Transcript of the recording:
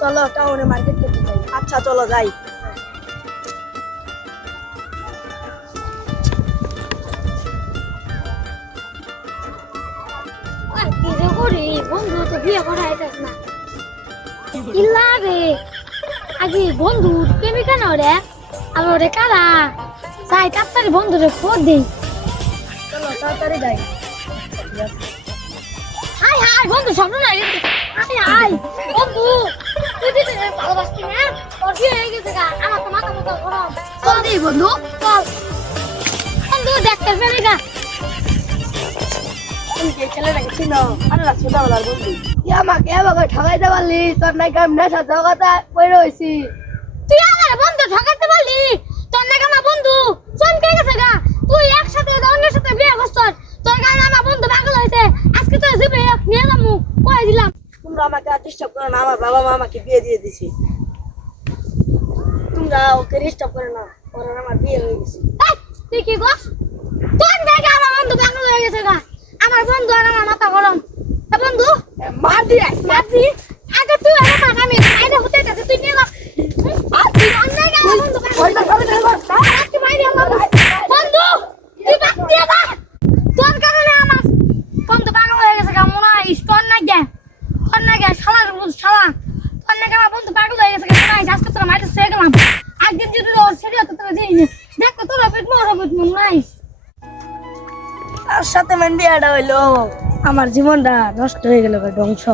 চলো টাউনে মার্কেট করতে যাই। আচ্ছা চলো যাই। কি যে করি বন্ধু তো বিয়ে করাইতেছ না ইল্লা রে আজি বন্ধু প্রেমিকা না রে আবার রে কারা যাই তাড়াতাড়ি বন্ধুরে ফোন দেই চলো তাড়াতাড়ি যাই। হাই হাই বন্ধু স্বপ্ন নাই হাই হাই বন্ধু তুই দিতে ভালোবাসতি না তোর বিয়ে হয়ে গেছে গা আমার তো মাথা মুখা গরম চল দিই বন্ধু চল বন্ধু দেখতে প্রেমিকা তুমি কি ছেলেটাকে চিনো? আল্লাহ ছোটবেলার বন্ধু। তুই আমাকে এভাবে ঠকাইতে পারলি? তোর নাকি আমি নেশা জগতে পড়ে রয়েছি। তুই আমার বন্ধু ঠকাতে পারলি তোর নাকি আমার বন্ধু চমকে গেছে গা তুই একসাথে অন্যের সাথে বিয়ে করছস তোর কারণে আমার বন্ধু পাগল হইছে আজকে তোর জিবে নিয়ে যামু কই দিলাম তোমরা আমাকে আর ডিস্টার্ব করো না, আমার বাবা মা আমাকে বিয়ে দিয়ে দিছে। তোমরা ওকে ডিস্টার্ব করে না, ওর আর আমার বিয়ে হয়ে গেছে। এই তুই কি কস তোর নাকি আমার বন্ধু পাগল হয়ে গেছে গা আমার বন্ধু আর আমার মাথা গরম এ বন্ধু মার দিয়ে মাঝি আগে তুই আমার টাকা আমি আইরে হতে গেছে তুই নিয়ে যা তুই অন্যায় আমার বন্ধু আজকে মাইরে আমার বন্ধু তুই বাদ দিয়ে দা তোর কারণে আমার বন্ধু পাগল হয়ে গেছে গা মনে হয় স্টোর না গে শালা শালা তোর নাকি আমার বন্ধু পাগল হয়ে গেছে গা মনে হয় আজকে তোরা মাইরে সে গেলাম একদিন যদি ওর ছেড়ে হতো তোরা যাই না দেখ তো তোরা পেট মরে নাই তার সাথে মেন বিয়েটা হইলো আমার জীবনটা নষ্ট হয়ে গেল, ধ্বংস।